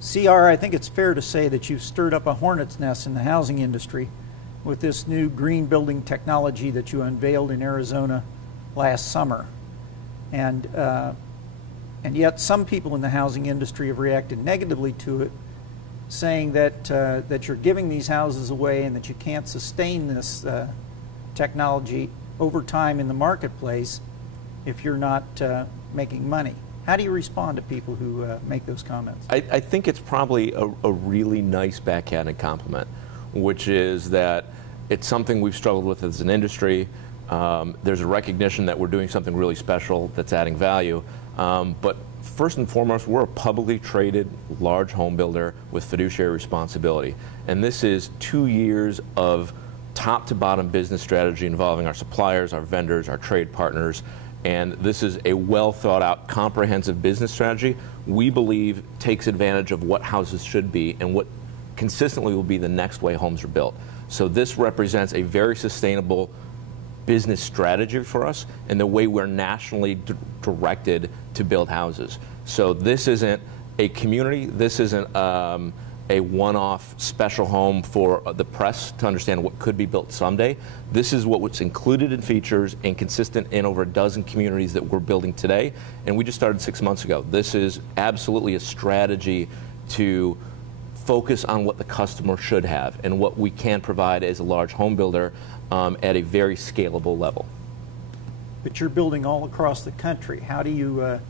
CR, I think it's fair to say that you've stirred up a hornet's nest in the housing industry with this new green building technology that you unveiled in Arizona last summer. And yet some people in the housing industry have reacted negatively to it, saying that, that you're giving these houses away and that you can't sustain this technology over time in the marketplace if you're not making money. How do you respond to people who make those comments? I think it's probably a really nice backhanded compliment, which is that it's something we've struggled with as an industry. There's a recognition that we're doing something really special that's adding value. But first and foremost, we're a publicly traded large home builder with fiduciary responsibility. And this is 2 years of top to bottom business strategy involving our suppliers, our vendors, our trade partners. And this is a well thought out, comprehensive business strategy we believe takes advantage of what houses should be and what consistently will be the next way homes are built. So this represents a very sustainable business strategy for us and the way we're nationally directed to build houses. So this isn't a community, this isn't a one-off special home for the press to understand what could be built someday. This is what's included in features and consistent in over a dozen communities that we're building today, and we just started 6 months ago. This is absolutely a strategy to focus on what the customer should have and what we can provide as a large home builder at a very scalable level. But you're building all across the country. How do you,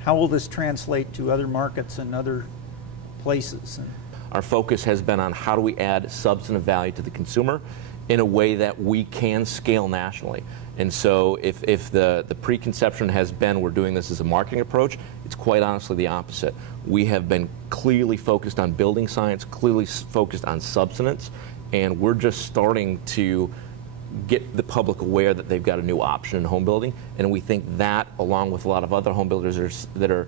how will this translate to other markets and other places? Our focus has been on how do we add substantive value to the consumer in a way that we can scale nationally. And so if the preconception has been we're doing this as a marketing approach, it's quite honestly the opposite. We have been clearly focused on building science, clearly focused on substance, and we're just starting to get the public aware that they've got a new option in home building. And we think that, along with a lot of other home builders that are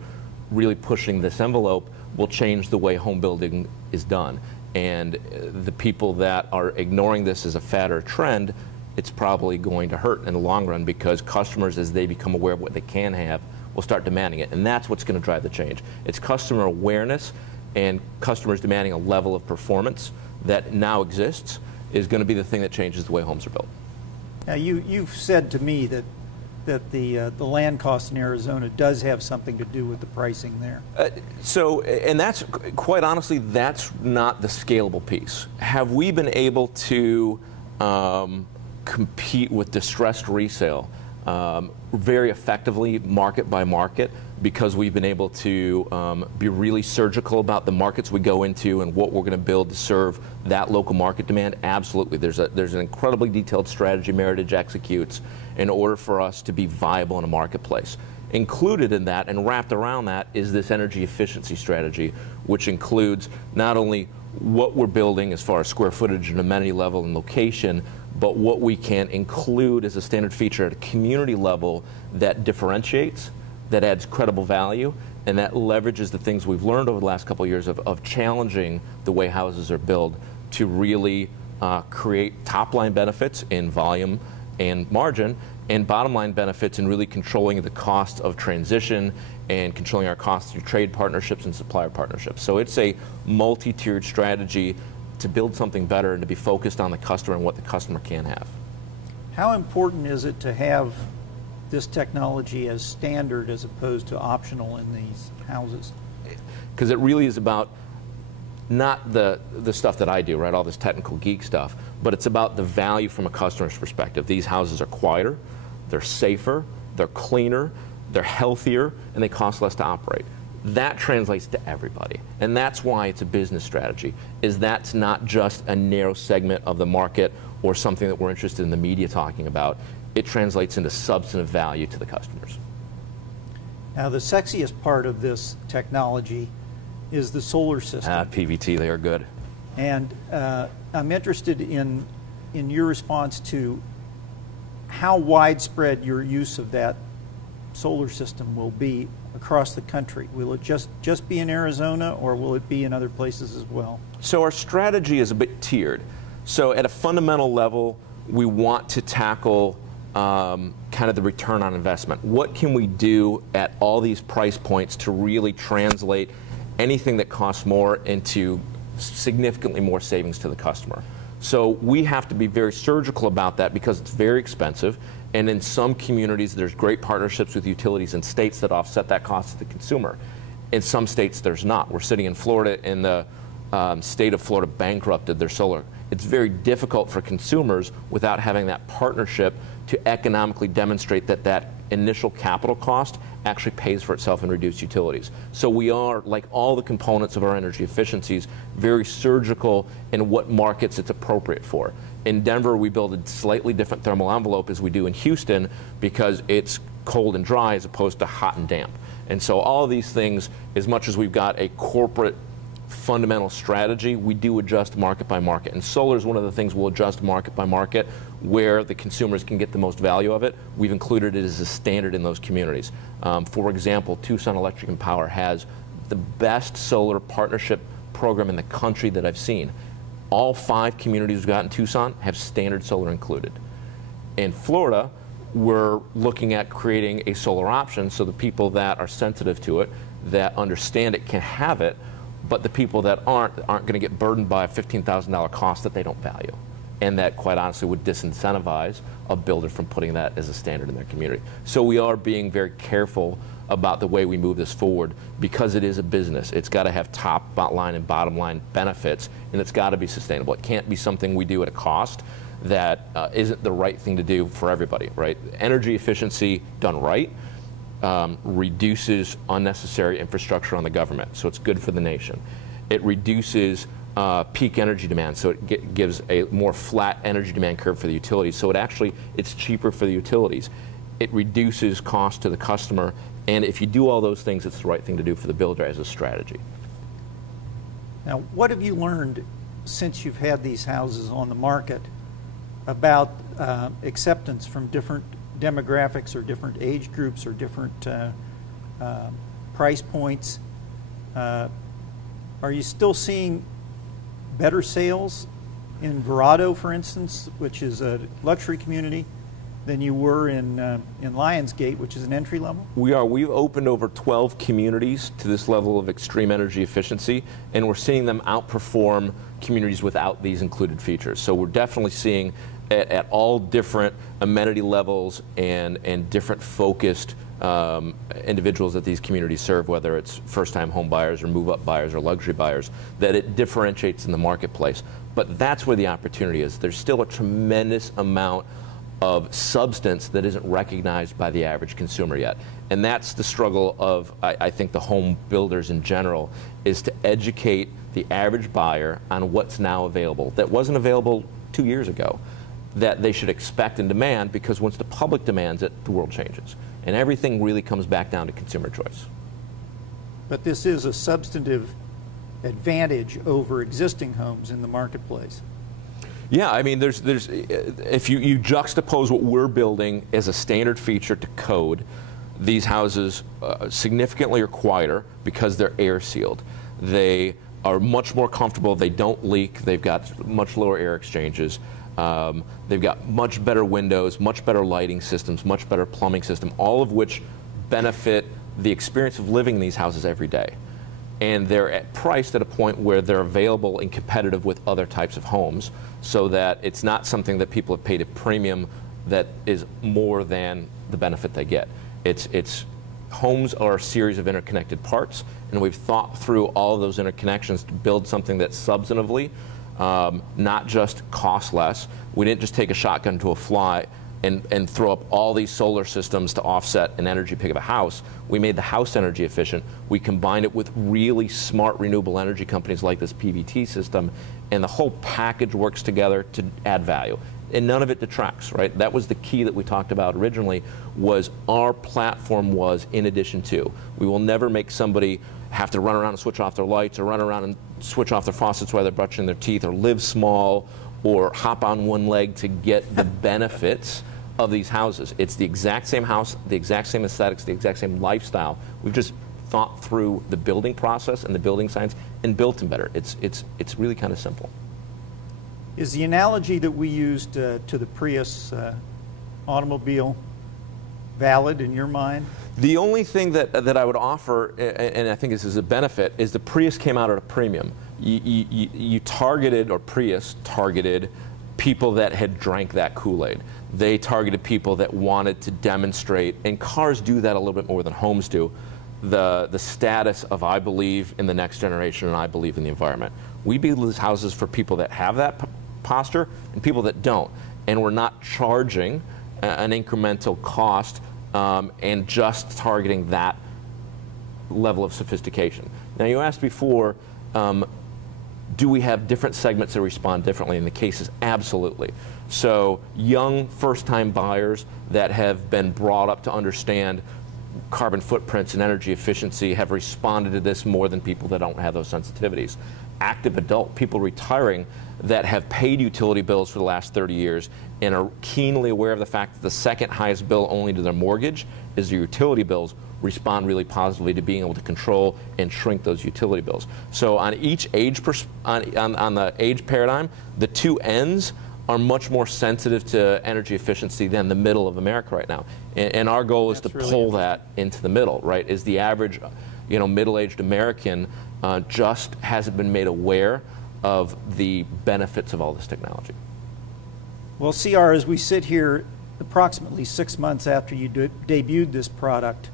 really pushing this envelope, will change the way home building is done. And the people that are ignoring this as a fad or a trend, it's probably going to hurt in the long run, because customers, as they become aware of what they can have, will start demanding it. And that's what's going to drive the change. It's customer awareness and customers demanding a level of performance that now exists is going to be the thing that changes the way homes are built. Now you've said to me that the land cost in Arizona does have something to do with the pricing there. And that's, quite honestly, that's not the scalable piece. Have we been able to compete with distressed resale very effectively, market by market, because we've been able to be really surgical about the markets we go into and what we're going to build to serve that local market demand? Absolutely. There's an incredibly detailed strategy Meritage executes in order for us to be viable in a marketplace. Included in that and wrapped around that is this energy efficiency strategy, which includes not only what we're building as far as square footage and amenity level and location, but what we can include as a standard feature at a community level that differentiates, that adds credible value, and that leverages the things we've learned over the last couple of years of challenging the way houses are built to really create top-line benefits in volume and margin, and bottom-line benefits in really controlling the cost of transition and controlling our costs through trade partnerships and supplier partnerships. So it's a multi-tiered strategy to build something better and to be focused on the customer and what the customer can have. How important is it to have this technology as standard as opposed to optional in these houses? Because it really is about not the stuff that I do, right, all this technical geek stuff, but it's about the value from a customer's perspective. These houses are quieter, they're safer, they're cleaner, they're healthier, and they cost less to operate. That translates to everybody, and that's why it's a business strategy, is that's not just a narrow segment of the market or something that we're interested in the media talking about. It translates into substantive value to the customers. Now, the sexiest part of this technology is the solar system. PVT, they are good. And I'm interested in your response to how widespread your use of that solar system will be across the country. Will it just be in Arizona, or will it be in other places as well? So our strategy is a bit tiered. So at a fundamental level, we want to tackle kind of the return on investment. What can we do at all these price points to really translate anything that costs more into significantly more savings to the customer. So we have to be very surgical about that because it's very expensive. And in some communities, there's great partnerships with utilities and states that offset that cost to the consumer. In some states, there's not. We're sitting in Florida, and the state of Florida bankrupted their solar. It's very difficult for consumers without having that partnership to economically demonstrate that that initial capital cost actually pays for itself in reduced utilities. So we are, like all the components of our energy efficiencies, very surgical in what markets it's appropriate for. In Denver, we build a slightly different thermal envelope as we do in Houston because it's cold and dry as opposed to hot and damp. And so all of these things, as much as we've got a corporate fundamental strategy, we do adjust market by market. And solar is one of the things we'll adjust market by market where the consumers can get the most value of it. We've included it as a standard in those communities. For example, Tucson Electric and Power has the best solar partnership program in the country that I've seen. All 5 communities we've got in Tucson have standard solar included. In Florida, we're looking at creating a solar option so the people that are sensitive to it, that understand it, can have it, but the people that aren't going to get burdened by a $15,000 cost that they don't value, and that quite honestly would disincentivize a builder from putting that as a standard in their community. So we are being very careful about the way we move this forward because it is a business. It's got to have top line and bottom line benefits, and it's got to be sustainable. It can't be something we do at a cost that isn't the right thing to do for everybody, right? Energy efficiency done right reduces unnecessary infrastructure on the government, so it's good for the nation. It reduces peak energy demand, so it gives a more flat energy demand curve for the utilities, so it's cheaper for the utilities. It reduces cost to the customer, and if you do all those things, it's the right thing to do for the builder as a strategy. Now, what have you learned since you've had these houses on the market about acceptance from different demographics or different age groups or different price points? Are you still seeing better sales in Verrado, for instance, which is a luxury community, than you were in Lionsgate, which is an entry level? We are. We've opened over 12 communities to this level of extreme energy efficiency, and we're seeing them outperform communities without these included features. So we're definitely seeing at all different amenity levels and different focused individuals that these communities serve, whether it's first-time home buyers or move-up buyers or luxury buyers, that it differentiates in the marketplace. But that's where the opportunity is. There's still a tremendous amount of substance that isn't recognized by the average consumer yet. And that's the struggle of, I think, the home builders in general, is to educate the average buyer on what's now available that wasn't available 2 years ago, that they should expect and demand, because once the public demands it, the world changes. And everything really comes back down to consumer choice. But this is a substantive advantage over existing homes in the marketplace. Yeah, I mean, if you juxtapose what we're building as a standard feature to code, these houses significantly are quieter because they're air sealed. They are much more comfortable. They don't leak. They've got much lower air exchanges. They've got much better windows, much better lighting systems, much better plumbing system, all of which benefit the experience of living in these houses every day. And they're priced at a point where they're available and competitive with other types of homes, so that it's not something that people have paid a premium that is more than the benefit they get. Homes are a series of interconnected parts, and we've thought through all of those interconnections to build something that's substantively not just cost less. We didn't just take a shotgun to a fly and throw up all these solar systems to offset an energy pick of a house. We made the house energy efficient. We combined it with really smart renewable energy companies like this PVT system, and the whole package works together to add value. And none of it detracts, right? That was the key that we talked about originally, was our platform was in addition to. We will never make somebody have to run around and switch off their lights, or run around and switch off their faucets while they're brushing their teeth, or live small, or hop on one leg to get the benefits of these houses. It's the exact same house, the exact same aesthetics, the exact same lifestyle. We've just thought through the building process and the building science and built them better. It's really kind of simple. Is the analogy that we used to the Prius automobile valid in your mind? The only thing that I would offer, and I think this is a benefit, is the Prius came out at a premium. You targeted, or Prius targeted, people that had drank that Kool-Aid. They targeted people that wanted to demonstrate, and cars do that a little bit more than homes do, the status of I believe in the next generation and I believe in the environment. We build these houses for people that have that posture and people that don't. And we're not charging an incremental cost and just targeting that level of sophistication. Now, you asked before, do we have different segments that respond differently? And the case is absolutely. So young first-time buyers that have been brought up to understand carbon footprints and energy efficiency have responded to this more than people that don't have those sensitivities. Active adult people retiring that have paid utility bills for the last 30 years and are keenly aware of the fact that the second highest bill only to their mortgage is their utility bills respond really positively to being able to control and shrink those utility bills. So on each age, on the age paradigm, the two ends are much more sensitive to energy efficiency than the middle of America right now. And our goal is to pull that into the middle, right? Is the average, middle-aged American just hasn't been made aware of the benefits of all this technology. Well, CR, as we sit here approximately 6 months after you debuted this product,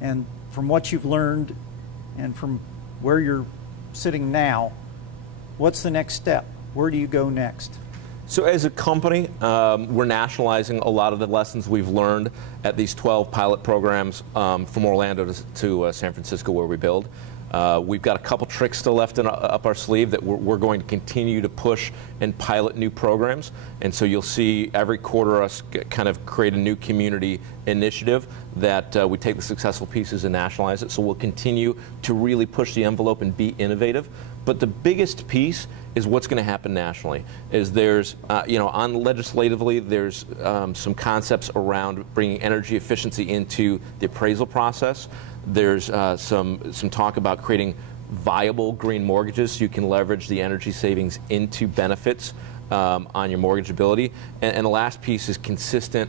and from what you've learned and from where you're sitting now, what's the next step? Where do you go next? So as a company, we're nationalizing a lot of the lessons we've learned at these 12 pilot programs from Orlando to San Francisco where we build. We've got a couple tricks still left up our sleeve that we're going to continue to push and pilot new programs. And so you'll see every quarter us kind of create a new community initiative that we take the successful pieces and nationalize it. So we'll continue to really push the envelope and be innovative. But the biggest piece is what's going to happen nationally. Is there's, on legislatively, there's some concepts around bringing energy efficiency into the appraisal process. There's some talk about creating viable green mortgages so you can leverage the energy savings into benefits on your mortgageability. And the last piece is consistent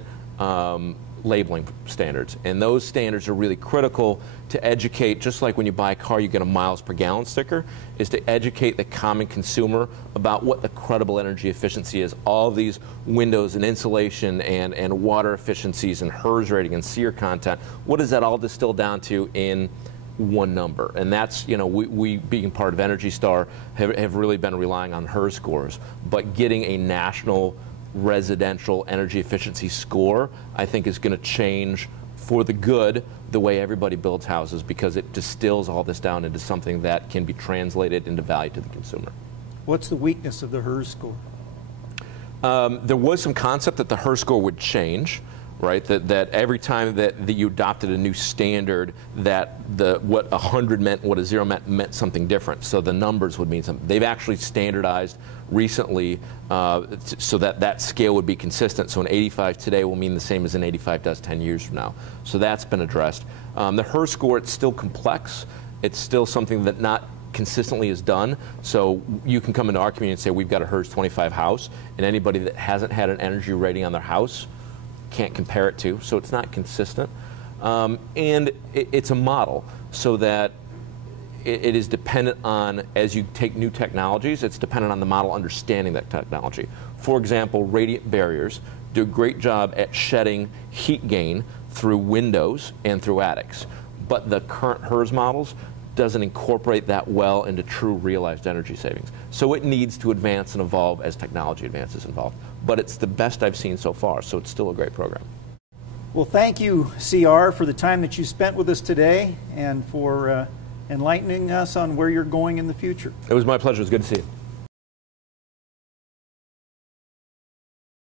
labeling standards. And those standards are really critical to educate, just like when you buy a car you get a miles per gallon sticker, is to educate the common consumer about what the credible energy efficiency is. All these windows and insulation and water efficiencies and HERS rating and SEER content, what does that all distill down to in one number? And that's, we being part of Energy Star have really been relying on HERS scores, but getting a national residential energy efficiency score, I think, is going to change for the good the way everybody builds houses, because it distills all this down into something that can be translated into value to the consumer. What's the weakness of the HERS score? There was some concept that the HERS score would change, right? That every time that you adopted a new standard, that what 100 meant, what a 0 meant something different. So the numbers would mean something. They've actually standardized recently so that scale would be consistent. So an 85 today will mean the same as an 85 does 10 years from now. So that's been addressed. The HERS score, it's still complex. It's still something that not consistently is done. So you can come into our community and say, we've got a HERS 25 house, and anybody that hasn't had an energy rating on their house can't compare it to, so it's not consistent. And it's a model, so that it is dependent on, as you take new technologies, it's dependent on the model understanding that technology. For example, radiant barriers do a great job at shedding heat gain through windows and through attics, but the current HERS models doesn't incorporate that well into true realized energy savings. So it needs to advance and evolve as technology advances involved. But it's the best I've seen so far, so it's still a great program. Well, thank you, CR, for the time that you spent with us today and for enlightening us on where you're going in the future. It was my pleasure. It was good to see you.